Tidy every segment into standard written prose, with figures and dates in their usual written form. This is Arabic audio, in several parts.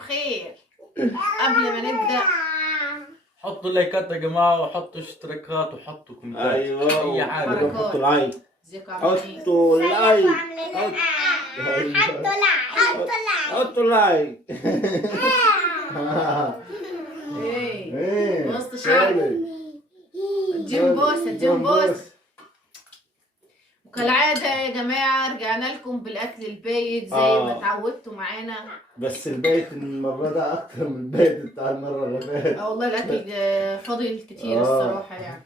بخير. قبل ما نبدأ حطوا لايكات يا جماعة، وحطوا اشتراكات، وحطوا كومنتات. ايوه أي حاجة. بركات. حطوا لايك، ازيكم عاملين ايه؟ حطوا لايك، حطوا لايك. ايه وسط شعري. اديهم بوسة اديهم بوسة. وكالعادة يا جماعة رجعنا لكم بالأكل البايت زي ما اتعودتوا معانا. بس البيت المرة ده أكتر من البيت بتاع المرة اللي فاتت. والله الأكل فاضل كتير الصراحة يعني.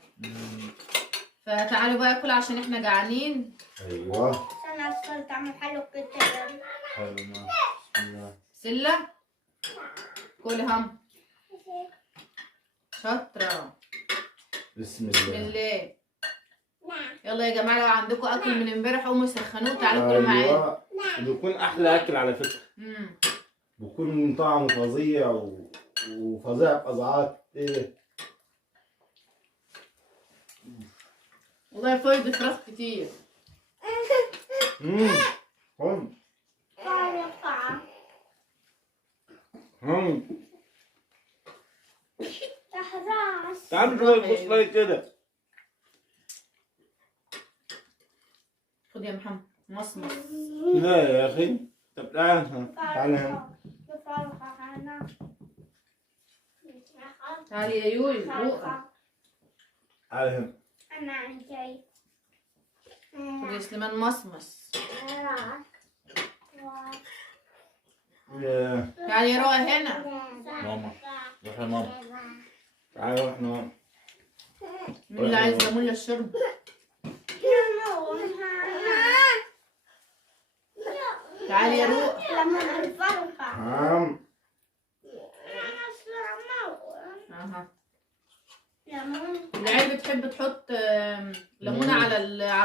فتعالوا بقى كل عشان احنا جعانين. أيوه. أنا أصلا تعمل حلو كده. حلو. بسم الله. سلة كل هم شاطرة. بسم بسم الله. الله. يلا يا جماعة، لو عندكم أكل من امبارح قوموا سخنوه تعالوا كلوا معانا. أيوه. بيكون أحلى أكل على فكرة. بيكون طعمه فظيع وفظيع بأضعاف إيه. والله فايدة فراخ كتير. هم. تعال شوية بص كده. خد يا محمد مصمص. لا يا أخي. طب تعال هنا. تعالي يا يوي روقة. تعال هنا. أنا جاي. خد يا سليمان مصمص. تعالي يا روقة هنا. ماما روح يا ماما. تعال روح نام. مين اللي عايز ليمون للشرب؟ تعالي يا روقة. لمون الفرخة. عم. اها. لمون. العيال بتحب تحط ليمونة على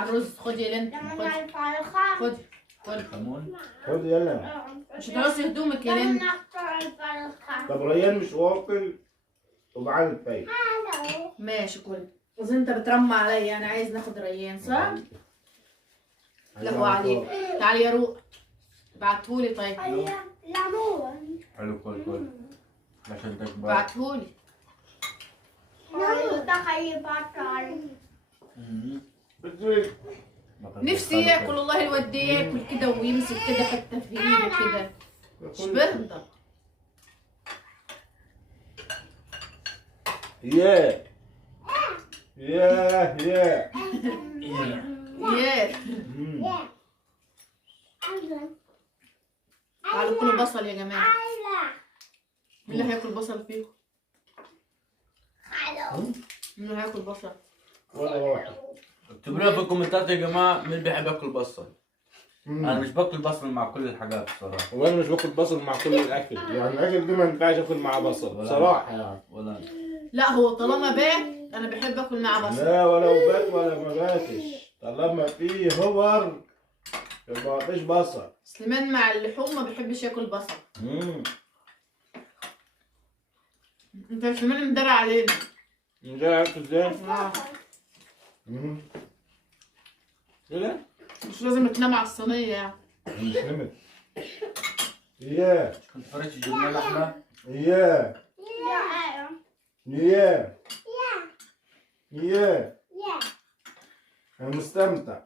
الرز. خدي يا لين. لمون خدي الفرخة. خدي خدي. ليمون. خد يلا. مش هتعوزي هدومك يا لين. طب ريان مش واكل وبعد الفايت. ماشي كل. بس انت بترمى عليا، انا عايز ناخد ريان صح؟ لا هو عليك. تعالي يا روق بعتهولي. طيب ليمون. حلو كل عشان تكبر. بعتهولي. تخيل بطل. نفسي ياكل والله. الواد ده ياكل كده ويمسك كده حته في ايده كده. مش برضه. ياه ياه ياه ياه. تعالوا كلوا بصل يا جماعه. مين اللي هياكل بصل فيكم؟ مين اللي هياكل بصل؟ ولا واحد. اكتبوا لنا في الكومنتات يا جماعة مين بيحب ياكل بصل. أنا مش باكل بصل مع كل الحاجات بصراحة. وانا مش باكل بصل مع كل الاكل، يعني الاكل ده ما ينفعش اكل معاه بصل بصراحه يعني. ولا أنا. لا هو طالما بات انا بحب اكل معاه بصل. لا ولو بات ولا ما باتش، طالما فيه هبر يبقى مفيش بصل. سليمان مع اللحوم ما بيحبش ياكل بصل. انت سليمان مدرع علينا. مش عارف ازاي؟ كده؟ مش لازم تنام على الصينيه يعني. مش نمت. اياه كنت فريش جبنة لحمة. اياه اياه اياه. انا مستمتع.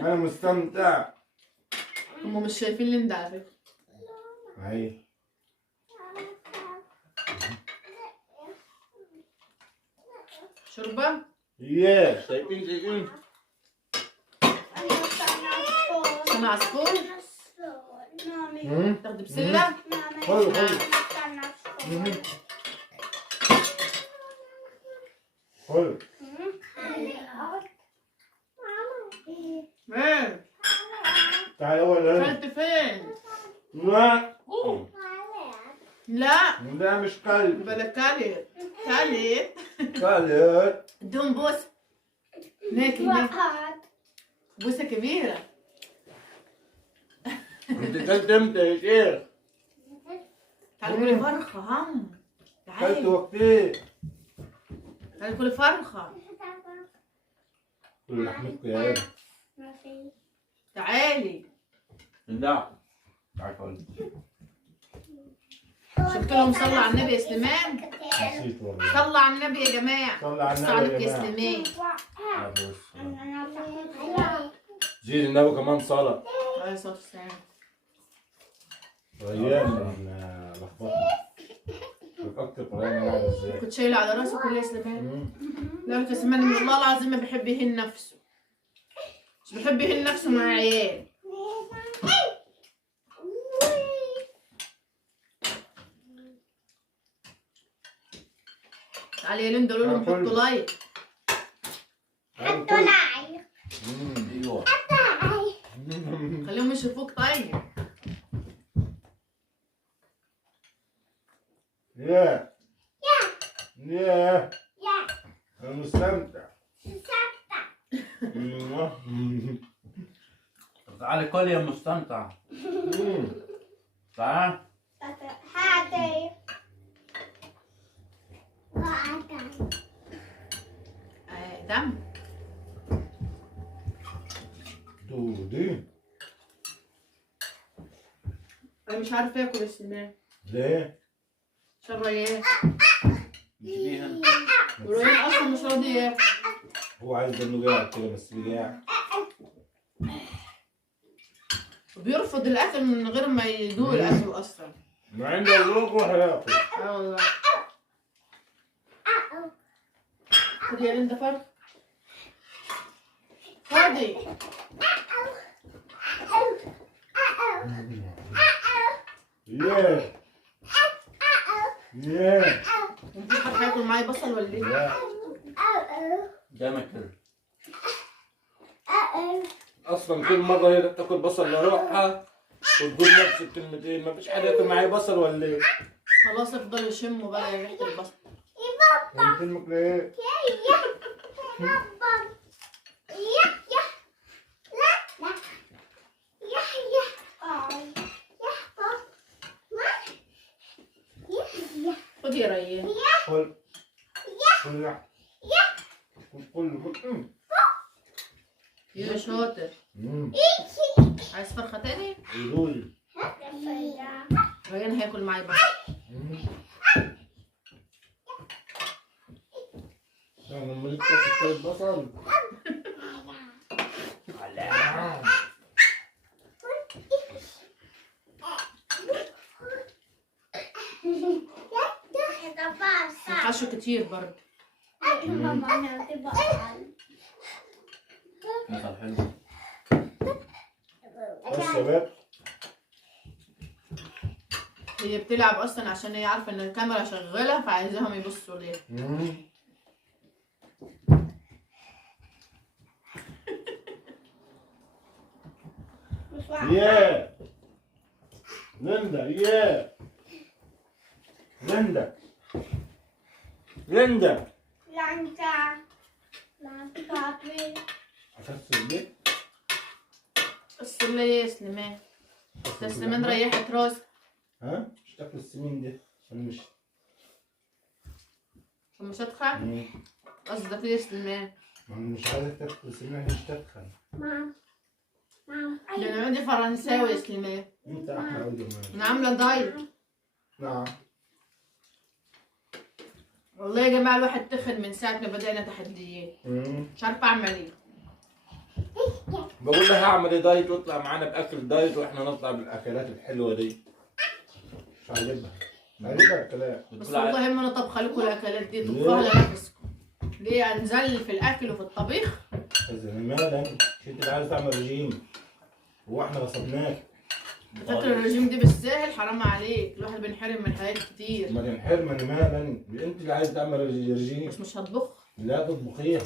انا مستمتع. هم مش شايفين اللي انت على فكره. هاي شوربه. اياه شايفين سمع عصفور. تاخدي بسله. حلو حلو. ايه تعالى اول هنا. كلت فين؟ لا لا ده مش كلب. بلا كلت. كلت. كلب. ادهم بوسه. هناك هناك بوسه كبيره. انت كلت امتى يا شيخ؟ تعالي كلي فرخه هم. كلت تعالي وقتين. تعالي كلي فرخه. كل لحمتكم يا ابني. تعالي. لا تعال كل. قلت لهم صلوا على النبي يا سليمان. نسيت والله. صلوا على النبي يا جماعة. صلى على بص النبي عليك يا يا جماعة. سليمان. زيد النبي كمان صلاة. عليه الصلاة والسلام. ريان لخبطنا. أكتر طريقة نلعب ازاي. كنت شايله على راسه كل يا سليمان. لا لك يا سليمان من والله العظيم ما بيحب يهين نفسه. مش بيحب يهين نفسه مع عيال. تعالي يا ليندا قولوا لهم حطوا لايك. حطوا لايك. ايوه خليهم يشوفوك طيب. يا أنا مستمتع. تعالي كل يا مستمتع. تعال. هاتي. دم. دودي. انا مش عارفه اكل يا سليمان. ليه؟ عشان ريان. جيبيها. وريان اصلا مش راضي ياكل. هو عايز انه قاعد كده بس قاعد. وبيرفض الاكل من غير ما يدوق الاكل اصلا. ما عنده ذوق روح ياكل. اه والله. خدي يا ليندا فرق. خدي. مفيش حد هياكل معايا بصل ولا ايه؟ جامد كده. اصلا كل مره هي تاكل بصل لروحها وتقول نفس الكلمتين. ما فيش حد ياكل معايا بصل ولا ايه؟ خلاص افضلوا يشموا بقى ريحة البصل. كلمك ليه؟ خدي يا ريان. كل كل يا شاطر. عايز فرخة تاني؟ يقول ريان هياكل معايا بصل. لما جيت تاكل البصل حشو كتير برضه. مثل حلو. بس شباب هي بتلعب اصلا عشان هي عارفه ان الكاميرا شغاله فعايزاهم يبصوا ليها. يا ليندا ليندا أحس بيه؟ السله يا سليمان. ده سليمان ريحت راسك. ها؟ مش تاكل السمين دي عشان مش هتخن؟ قصدك ايه يا سليمان؟ مش عايزك تاكل السمين عشان مش تتخن. ده انا عندي فرنساوي يا سليمان. انت احلى عودة انا عامله دايت. نعم. والله يا جماعه الواحد تخن من ساعه ما بدأنا تحديات. مش عارفه اعمل ايه. بقول لها اعمل ايه دايت واطلع معانا باكل دايت واحنا نطلع بالاكلات الحلوه دي. مش عاجبها. مش عاجبها الكلام. بس والله ما انا طبخه لكم الاكلات دي طبخوها لنفسكم. ليه انزل في الاكل وفي الطبيخ؟ مالا مش انت اللي عايز تعمل رجيم. هو احنا غصبناك. فاكر الرجيم دي بالساهل؟ حرام عليك، الواحد بينحرم من حاجات كتير. ما تنحرمني مالا انت اللي عايز تعمل رجيم. بس مش هطبخ. لا تطبخيها.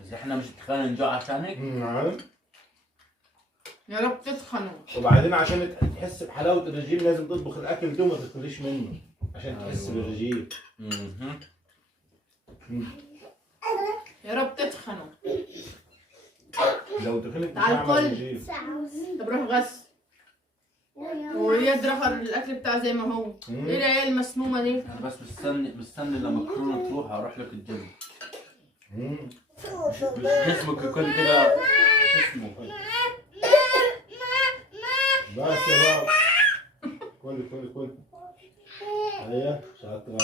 بس احنا مش نتخانق نجوع عشانك. نعم. يا رب تتخنوا. وبعدين عشان تحس بحلاوه الرجيم لازم تطبخ الاكل ده وما تاكليش منه عشان تحس بالرجيم. يا رب تتخنوا. لو دخلت مش تعال هعمل كل. رجيم. طب روح غسل. ويد رفض الاكل بتاعه زي ما هو. ايه العيال المسمومه دي؟ انا بس مستني لما كورونا تروح اروح لك الجيم. جسمك يكون كده اسمه. بس يا بابا كل ايوه شاطرة.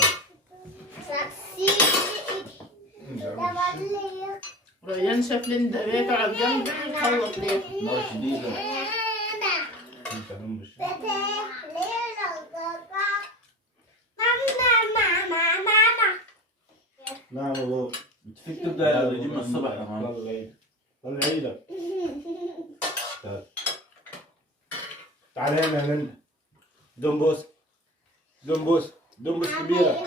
ريان شاف ليندا ليه قاعد جنبي يخلط ليه. نار شديدة. انت هم بالشيء. نعم يا بابا. انت فيك تبدا الرجيم من الصبح كمان. طلع ايدك. تعال هنا يا منى. دنبوس كبيرة.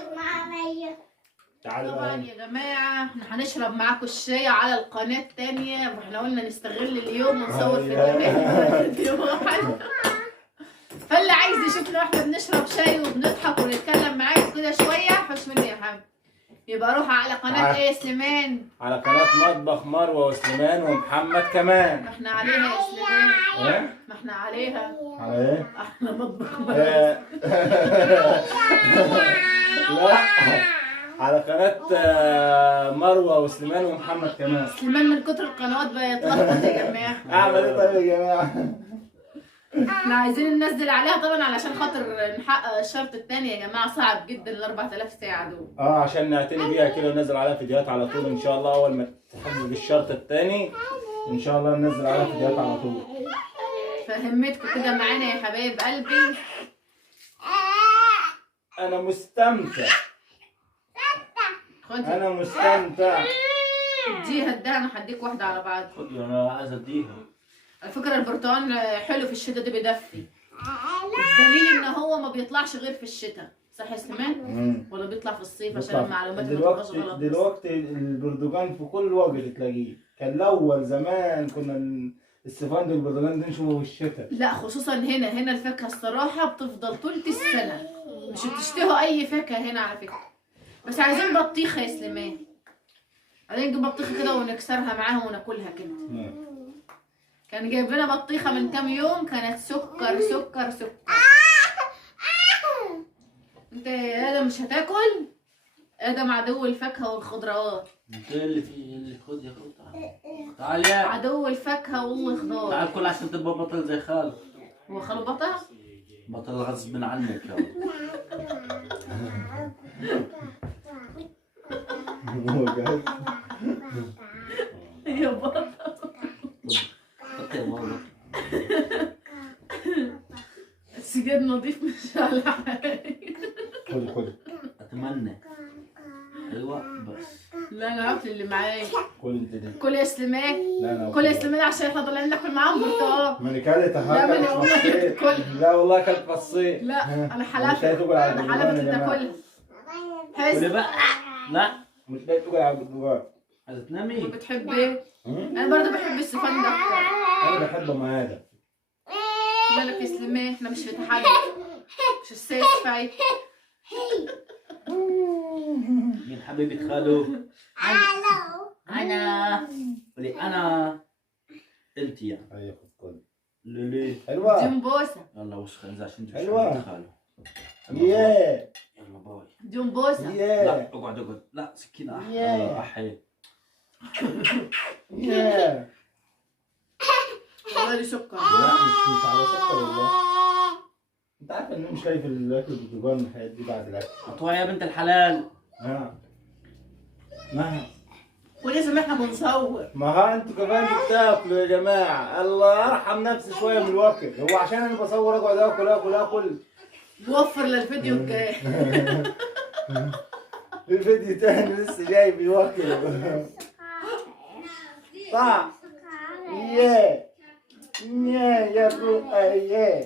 تعال طبعا بقى. يا جماعة احنا هنشرب معاكم الشاي على القناة التانية، واحنا قلنا نستغل اليوم ونصور فيديو واحد. فاللي عايز يشوفنا واحنا بنشرب شاي وبنضحك ونتكلم معاكم كده شوية حش مني يا حبيبي. يبقى روح على قناة ايه يا سليمان؟ على قناة مطبخ مروة وسليمان ومحمد كمان. ما احنا عليها يا سليمان. ايه؟ ما احنا عليها. على ايه؟ احنا مطبخ لا على قناة مروة وسليمان ومحمد كمان. سليمان من كتر القنوات بقى يتلخبط يا جماعة. اعمل ايه طيب يا جماعة؟ احنا عايزين ننزل عليها طبعا علشان خاطر نحقق الشرط التاني يا جماعة. صعب جدا ال 4000 ساعة دول. عشان نعتني بيها كده وننزل عليها فيديوهات على طول ان شاء الله. اول ما تحقق الشرط الثاني ان شاء الله ننزل عليها فيديوهات على طول. فهمتكم كده معانا يا حبايب قلبي. انا مستمتع. خدي انا مستمتع. اديها انا هديك واحدة على بعض. خدي انا عايز اديها. على فكرة البرتقال حلو في الشتاء، ده بيدفي. الدليل ان هو ما بيطلعش غير في الشتاء، صح يا سليمان؟ ولا بيطلع في الصيف عشان المعلومات ما تبقاش غلط. دلوقتي البردقان في كل وقت تلاقيه. كان الاول زمان كنا السفند والبردقان دي نشوفه في الشتاء. لا خصوصا هنا الفاكهة الصراحة بتفضل طول السنة. مش بتشتهوا اي فاكهة هنا على فكرة. بس عايزين بطيخة يا سليمان. عايزين نجيب بطيخة كده ونكسرها معاهم وناكلها كده. كان جايب لنا بطيخة من كام يوم كانت سكر سكر سكر. انت يا ادم مش هتاكل؟ ادم عدو الفاكهة والخضروات. انت اللي خد يا خد تعال يا عدو الفاكهة والخضار. تعال كل عشان تبقى بطل زي خالد. هو خاله بطل؟ بطل غصب عنك يا يا بطل. السجاد نظيف مش على حاجة. خد اتمنى. ايوه بس. لا انا عارف اللي معايا. كل انت دي. كل يا سليمان. لا كل يا سليمان عشان احنا طالعين ناكل معاهم برتقال. ماني كلت لا ماني والله كل. لا والله كلت فصين. لا انا حلفت. مش تاكل على انا حلفت انت تاكلها. قولي بقى. لا مش تاكل على البردقان. عايزة تنامي؟ بتحب ايه؟ انا برضه بحب السفند اكتر. انا بحب ام ادم. مالك يا سليمان؟ احنا مش في تحدي. مش السيف فايت. مين حبيبة خالو؟ انا قولي انا. انت يعني. ايوه خد لولي. حلوه. جمبوسه. يلا وسخ انزل عشان انت حلوة. حبيبة خالو. ياه يلا باي. جمبوسه. ياه لا اقعد لا سكينة احي احي. ياه والله سكر. لا مش على سكر والله. انت عارف ان انا مش شايف الاكل بالدجاج الحاجات دي بعد الاكل. قطوع يا بنت الحلال. ما ولازم احنا بنصور. ما ها انتوا كمان بتاكلوا يا جماعه. الله ارحم نفسي شويه من الوقت. هو عشان انا بصور اقعد اكل. وفر للفيديو الجاي. في فيديو تاني لسه جاي بيوكل. صح. ياه يا ياه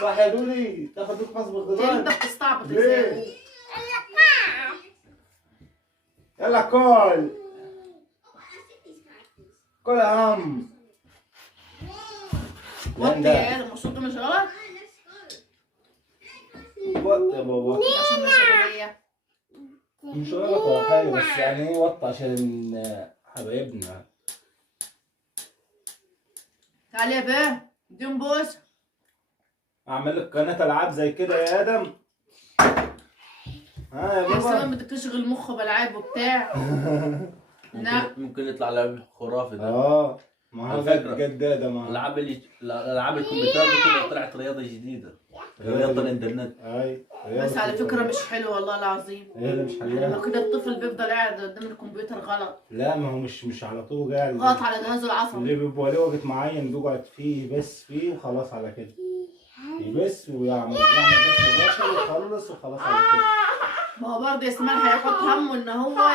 صح يا لولي. تاخد لك مصبغ انت دجاج. بتستعبط ليه؟ ازاي؟ يلا كل يا عم. وطي يا ادم الصوت مش غلط. وطي يا بابا. عشان مسؤولية. مش غلط ولا حاجه بس يعني ايه وطي عشان حبايبنا. تعالي يا باه جمبوسه. اعمل لك قناه العاب زي كده يا ادم. ها يا يا سلام بابا. بتشغل مخه بالعاب وبتاع. لا ممكن يطلع لعب خرافي ده. ما هو على فكرة. جداده ما الالعاب الكمبيوتر ممكن طلعت رياضه جديده. رياضة الانترنت. اي بس على فكرة مش حلو والله العظيم. هي اللي مش حلوة. لما كده الطفل بيفضل قاعد قدام الكمبيوتر غلط. لا ما هو مش على طول قاعد. غلط على جهازه العصبي. اللي بيبقى له وقت معين بيقعد فيه يبث فيه وخلاص على كده. يبث ويعمل بث مباشر ويخلص وخلاص على كده. ما هو برضه اسماعيل هيحط همه ان هو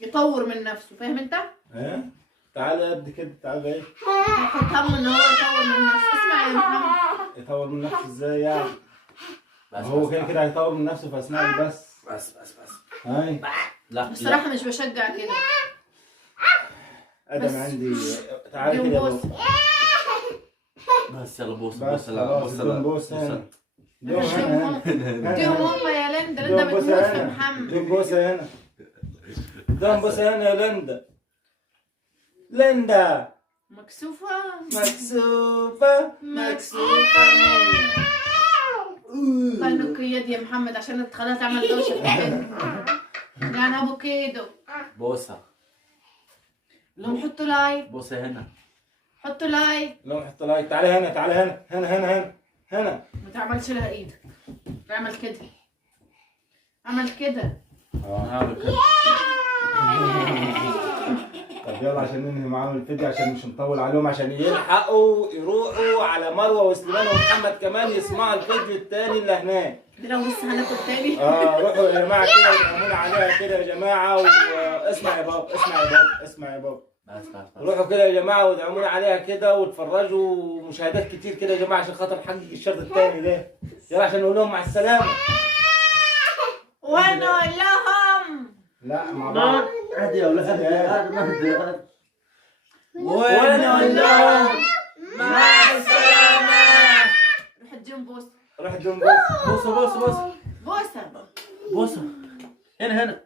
يطور من نفسه، فاهم انت؟ ها؟ تعالى قد كده تعالى ايه؟ هيحط همه ان هو يطور من نفسه. اسمع يا محمد. يطور من نفسه ازاي يعني؟ بس هو بس كده كده هيطور من نفسه في اثناء البث. بس هاي لا بصراحة مش بشجع كده. بس. ادم عندي. تعالى دي كده يا بوس. بابا. بس يلا بوس بس بوس لا خلاص بوس بدون لا بوس هنا. دوم مش هنا هم. هنا. ديهم هم يا لندا. لندا دوم بوسة بتموت في هنا. محمد. دوم بوسة هنا. دوم بوسة هنا يا لندا. لندا مكسوفة. مكسوفة مكسوفة. الله ينك يدي يا محمد عشان تخليها تعمل دوشة في البيت. يعني ابو كيدو. بوسة لهم حطوا لايك. بوسة هنا. حطوا لايك. لو حط لايك. تعالى هنا تعالى هنا هنا هنا هنا هنا. ما تعملش لها ايدك. اعمل كده. عمل كده. هذا كده. طب يلا عشان ننهي معاهم الفيديو عشان مش نطول عليهم عشان يلحقوا يروحوا على مروه وسليمان ومحمد كمان يسمعوا الفيديو الثاني اللي هناك. دي لو لسه هناخد تاني. روحوا يا جماعه كده وتأمنوا عليها كده يا جماعه. واسمع يا بابا اسمع يا بابا اسمع يا بابا. بس بس روحوا كده يا جماعه وادعمونا عليها كده وتفرجوا مشاهدات كتير كده يا جماعه عشان خاطر نحقق الشرط الثاني ده. يلا عشان نقول لهم مع السلامه. ونقول لهم لا مع بعض. هدي يا ولاد هدي. ونقول لهم مع السلامه. روح اديهم بوسه. روح ادهم بوس. بوسة بوسة بوسة بوسه. بوسة هنا هنا.